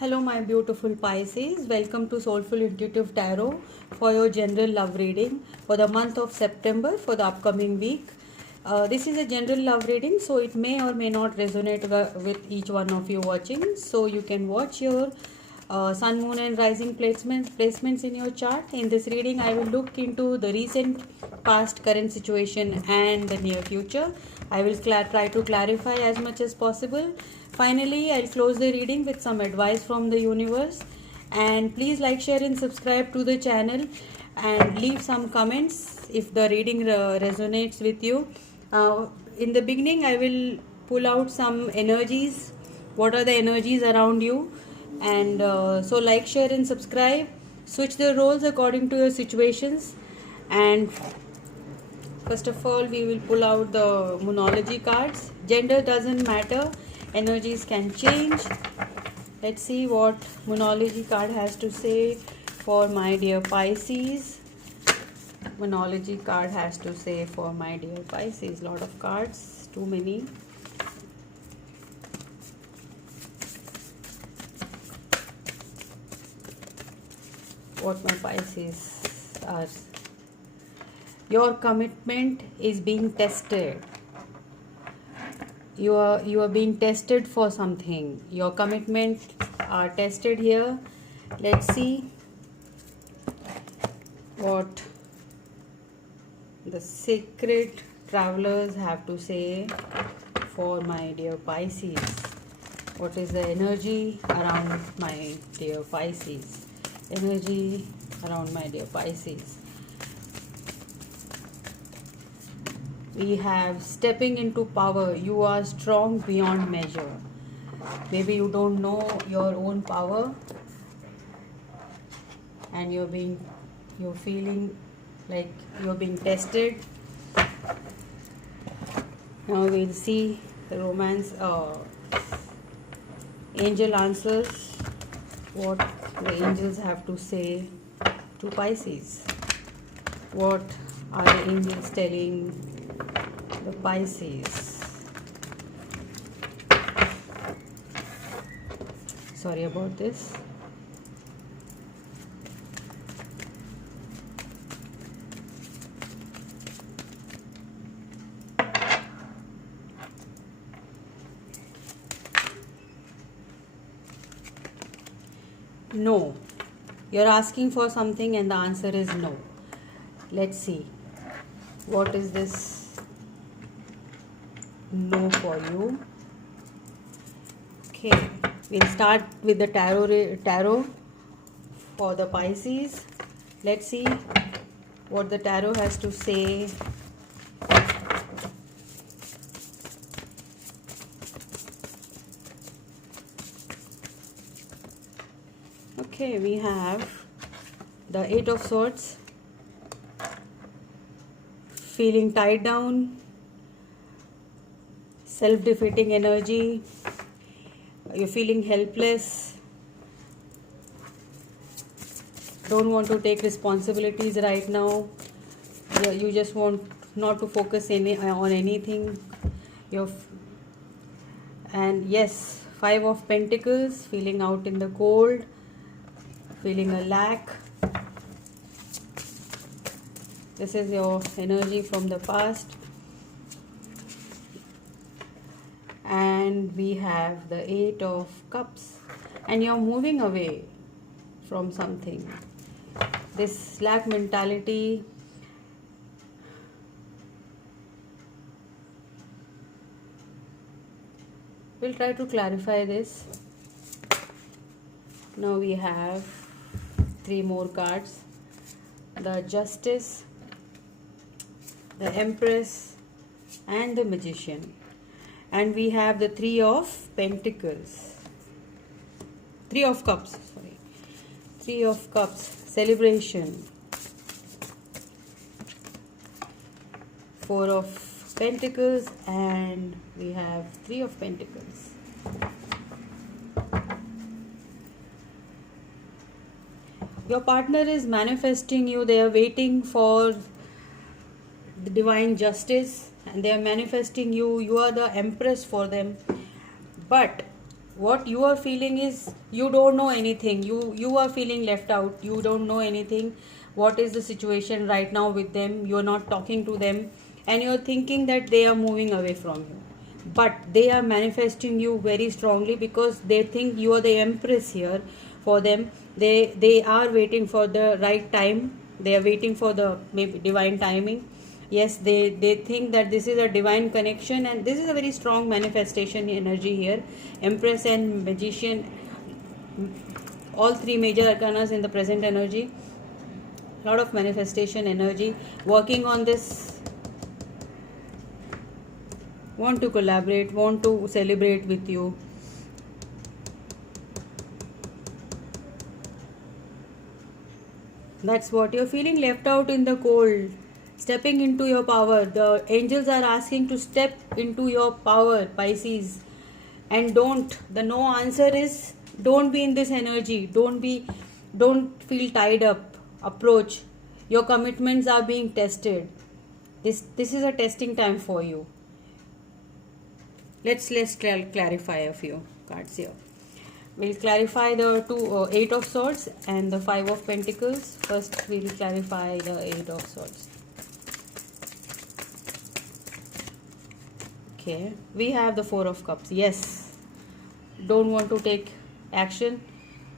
Hello, my beautiful Pisces. Welcome to Soulful Intuitive Tarot for your general love reading for the month of September for the upcoming week. This is a general love reading, so it may or may not resonate with each one of you watching. So you can watch your sun, moon, and rising placements in your chart. In this reading, I will look into the recent, past, current situation, and the near future. I will try to clarify as much as possible. Finally, I'll close the reading with some advice from the universe. And please like, share, and subscribe to the channel and leave some comments if the reading resonates with you. In the beginning, I will pull out some energies. What are the energies around you? And so, like, share, and subscribe. Switch the roles according to your situations. And first of all, we will pull out the Moonology cards. Gender doesn't matter, energies can change. Let's see what Moonology card has to say for my dear Pisces. Moonology card has to say for my dear Pisces. Lot of cards, too many. What my Pisces are. Your commitment is being tested. You are being tested for something. Your commitment are tested here. Let's see what the sacred travelers have to say for my dear Pisces. What is the energy around my dear Pisces? Energy around my dear Pisces. We have stepping into power. You are strong beyond measure. Maybe you don't know your own power and you're feeling like you're being tested. Now we'll see the romance angel answers, what the angels have to say to Pisces. What are the angels telling the Pisces? Sorry about this. No. You're asking for something and the answer is no. Let's see. What is this no for you? Okay. We'll start with the tarot for the Pisces. Let's see what the tarot has to say. Okay, we have the Eight of Swords. Feeling tied down, self-defeating energy. You're feeling helpless, don't want to take responsibilities right now. You just want not to focus on anything. And yes, Five of Pentacles, feeling out in the cold, feeling a lack. This is your energy from the past. And we have the Eight of Cups. And you're moving away from something. This lack mentality. We'll try to clarify this. Now we have 3 more cards. The Justice, the Empress, and the Magician. And we have the Three of Pentacles. 3 of Cups, sorry. 3 of Cups, celebration. 4 of Pentacles, and we have 3 of Pentacles. Your partner is manifesting you. They are waiting for the divine justice and they are manifesting you. You are the Empress for them. But what you are feeling is you don't know anything. You are feeling left out. You don't know anything. What is the situation right now with them? You're not talking to them, and you're thinking that they are moving away from you. But they are manifesting you very strongly because they think you are the empress here for them. They are waiting for the right time. They are waiting for the maybe divine timing. Yes, they think that this is a divine connection, and this is a very strong manifestation energy here. Empress and magician, all three major arcanas in the present energy. Lot of manifestation energy working on this. Want to collaborate, want to celebrate with you. That's what you're feeling, left out in the cold. Stepping into your power. The angels are asking to step into your power, Pisces. And don't. The no answer is don't be in this energy. Don't feel tied up. Approach. Your commitments are being tested. This is a testing time for you. Let's clarify a few cards here. We'll clarify the Eight of Swords and the Five of Pentacles. First, we'll clarify the Eight of Swords. Okay, we have the Four of Cups. Yes, don't want to take action.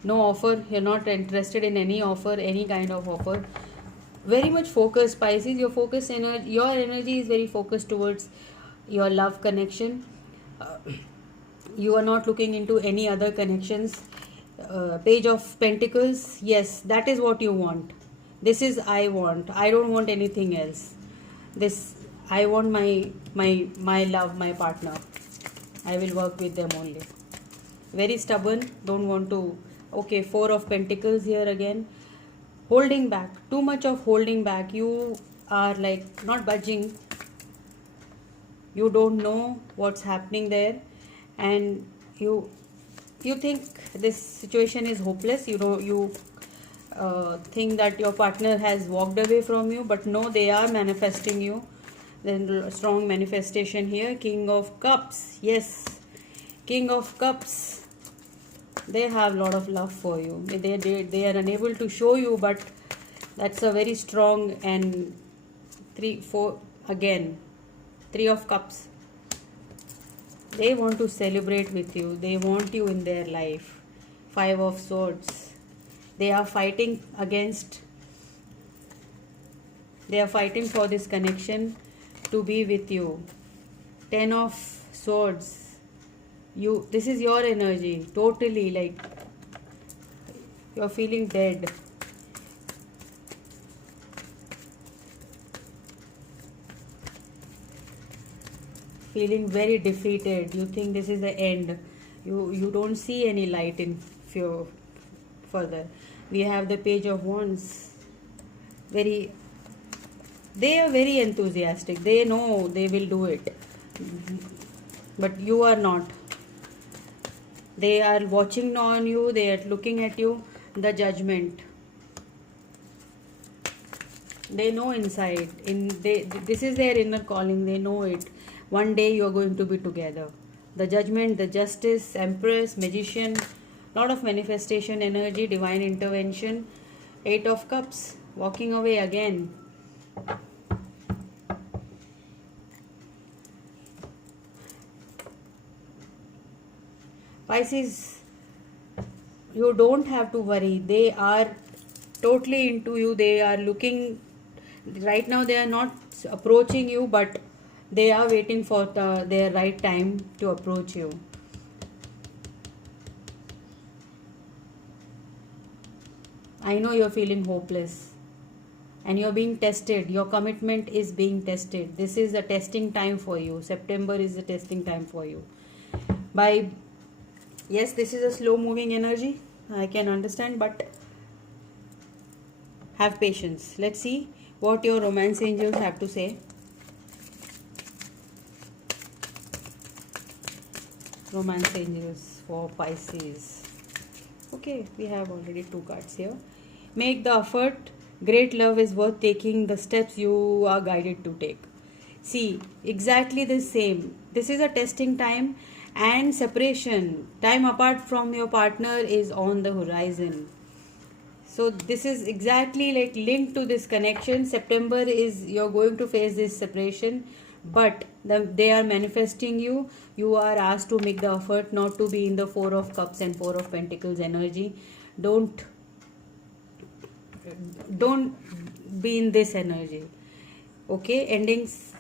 No offer. You're not interested in any offer, any kind of offer. Very much focused, Pisces. Your energy is very focused towards your love connection. You are not looking into any other connections. Page of Pentacles. Yes, that is what you want. This is I want. I don't want anything else. This I want my love, my partner. I will work with them only. Very stubborn. Don't want to. Okay, Four of Pentacles here again. Holding back. Too much of holding back. You are like not budging. You don't know what's happening there, and you think this situation is hopeless. You think that your partner has walked away from you, but no, they are manifesting you. Then strong manifestation here. King of Cups. Yes, King of Cups. They have a lot of love for you. They are unable to show you, but that's a very strong. And 3, 4 again. Three of Cups. They want to celebrate with you. They want you in their life. Five of Swords. They are fighting against. They are fighting for this connection to be with you. 10 of Swords. This is your energy. Totally like you're feeling dead. Feeling very defeated. You think this is the end. You don't see any light in further. We have the Page of Wands. They are very enthusiastic. They know they will do it, but you are not. They are watching on you. They are looking at you. The Judgment. They know inside. This is their inner calling. They know it. One day you are going to be together. The Judgment, the Justice, Empress, Magician, lot of manifestation energy, divine intervention. 8 of Cups, walking away again. Pisces, you don't have to worry. They are totally into you. They are looking, right now they are not approaching you, but they are waiting for their right time to approach you. I know you're feeling hopeless and you're being tested. Your commitment is being tested. This is a testing time for you. September is the testing time for you. Yes, this is a slow moving energy. I can understand, but have patience. Let's see what your romance angels have to say. Romance angels for Pisces. Okay, we have already 2 cards here. Make the effort. Great love is worth taking the steps you are guided to take. See, exactly the same. This is a testing time, and separation. Time apart from your partner is on the horizon. So this is exactly like linked to this connection. September is you're going to face this separation, but they are manifesting you. You are asked to make the effort not to be in the Four of Cups and Four of Pentacles energy. Don't be in this energy. Okay, endings.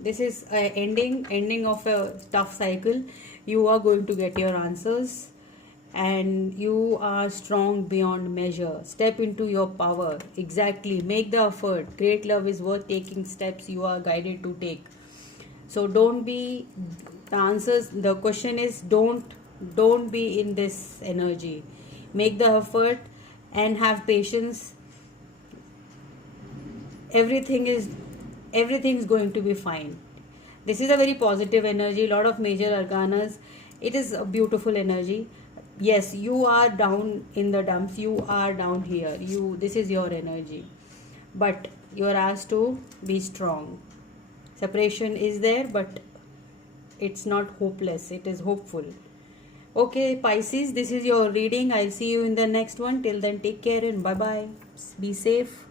This is a ending of a tough cycle. You are going to get your answers, and you are strong beyond measure. Step into your power. Exactly, make the effort. Great love is worth taking steps you are guided to take. So don't be, the answers, the question is don't be in this energy. Make the effort and have patience. Everything's going to be fine. This is a very positive energy, lot of major arcanas. It is a beautiful energy. Yes, you are down in the dumps, you are down here, this is your energy, but you are asked to be strong. Separation is there, but it's not hopeless, it is hopeful. Okay, Pisces, this is your reading. I'll see you in the next one. Till then, take care and bye bye. Be safe.